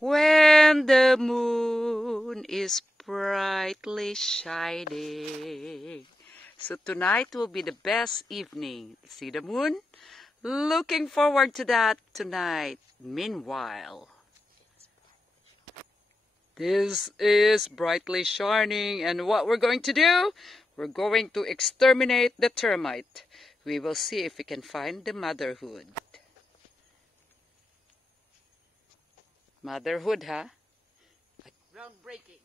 When the moon is brightly shining. So tonight will be the best evening. See the moon? Looking forward to that tonight. Meanwhile, this is brightly shining, and what we're going to do? We're going to exterminate the termite. We will see if we can find the motherhood. Motherhood, huh? Groundbreaking.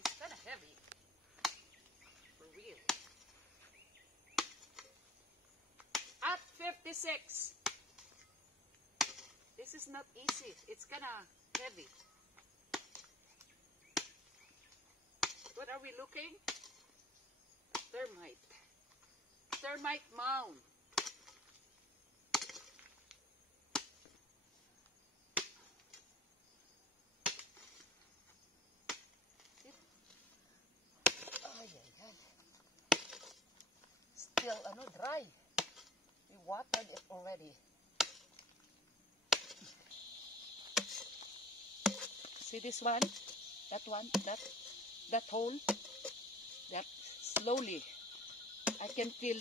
It's kind of heavy. For real. At 56. This is not easy. It's kind of heavy. What are we looking? Termite. Termite mound. Still dry. We watered it already. See this one? That one? That hole? That slowly. I can feel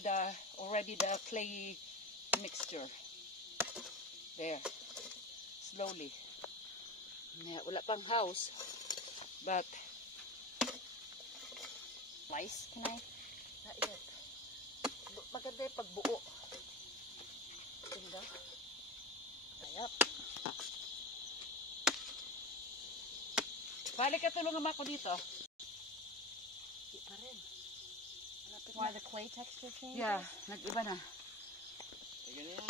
already the clayey mixture. There. Slowly. Yeah, wala pang house. But Lice, can I? not yet. Maganda yung pagbuo. Tingnan. Ayap. Balik ka, tulungan mo ako dito. Di pa rin. Malapit Why na. the clay texture changes? Yeah, nag-iba na. Ganyan.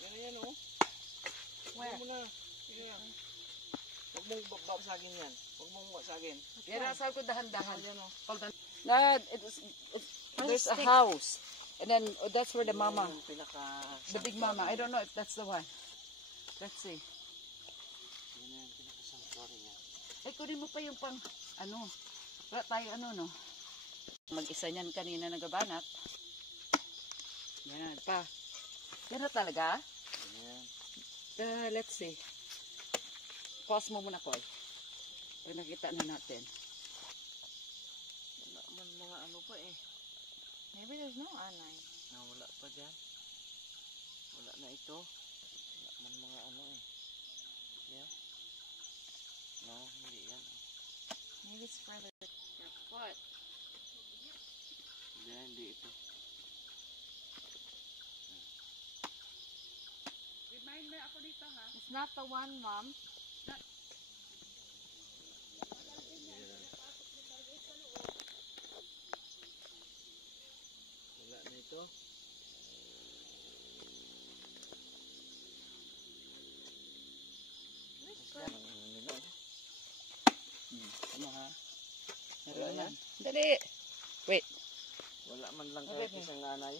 Ganyan, oh. Where? Huwag mo na. Ganyan. Huwag mong babasagin yan. Huwag mong babasagin. Yan, nasa ko dahan-dahan. Yan, oh. There's a house. And then that's where the mama, Yung the big mama. I don't know if that's the one. Let's see. Yan, pinaka-sanctuary niya. Eh, kunin mo pa yung pang, wala tayo no. Mag-isa niyan kanina nagabanat. Yan, pa. Yan na talaga? Yan. Let's see. Pause mo muna, Koy. Para nakita na natin. Wala man mga ano pa eh. Maybe there's no anay. Wala pa dyan. Wala na ito. Wala man mga ano eh. Yeah. No, hindi yan. Maybe it's further. Your foot. Hindi ito. Remind me ako dito, ha? It's not the one, Mom. Wala na ito. Ano, ha? Wala Meron na. yan? Dali. Wait. Wala man lang Okay, kahit isang anay.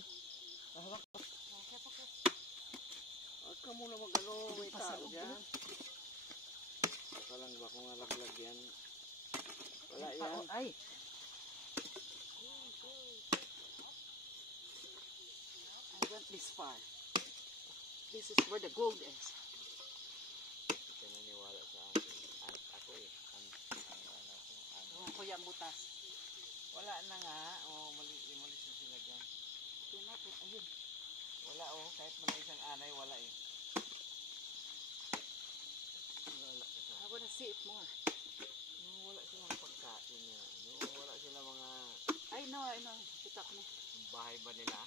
Huwag ka muna mag-ano. May tao dyan. Baka lang ba kung alaglag yan. Wala yan. Ay. I went this far. This is where the gold is. Hindi ka naniwala sa akin. Ako eh. Ewan ko yung butas. Wala na nga. Malis na sila dyan. Tingnan natin. Ayun. Wala kahit man isang anay, wala eh. Wala ka sa. I wanna see it more. Wala silang pagkain na. Wala sila mga I know. Kita ko na. bahay ba nila.